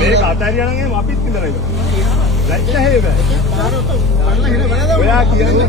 මේක අතහැරියා නම් එහෙම අපිත් ඉඳලා ඉවරයි. දැක්ක හේව. ඔයා කියන්නේ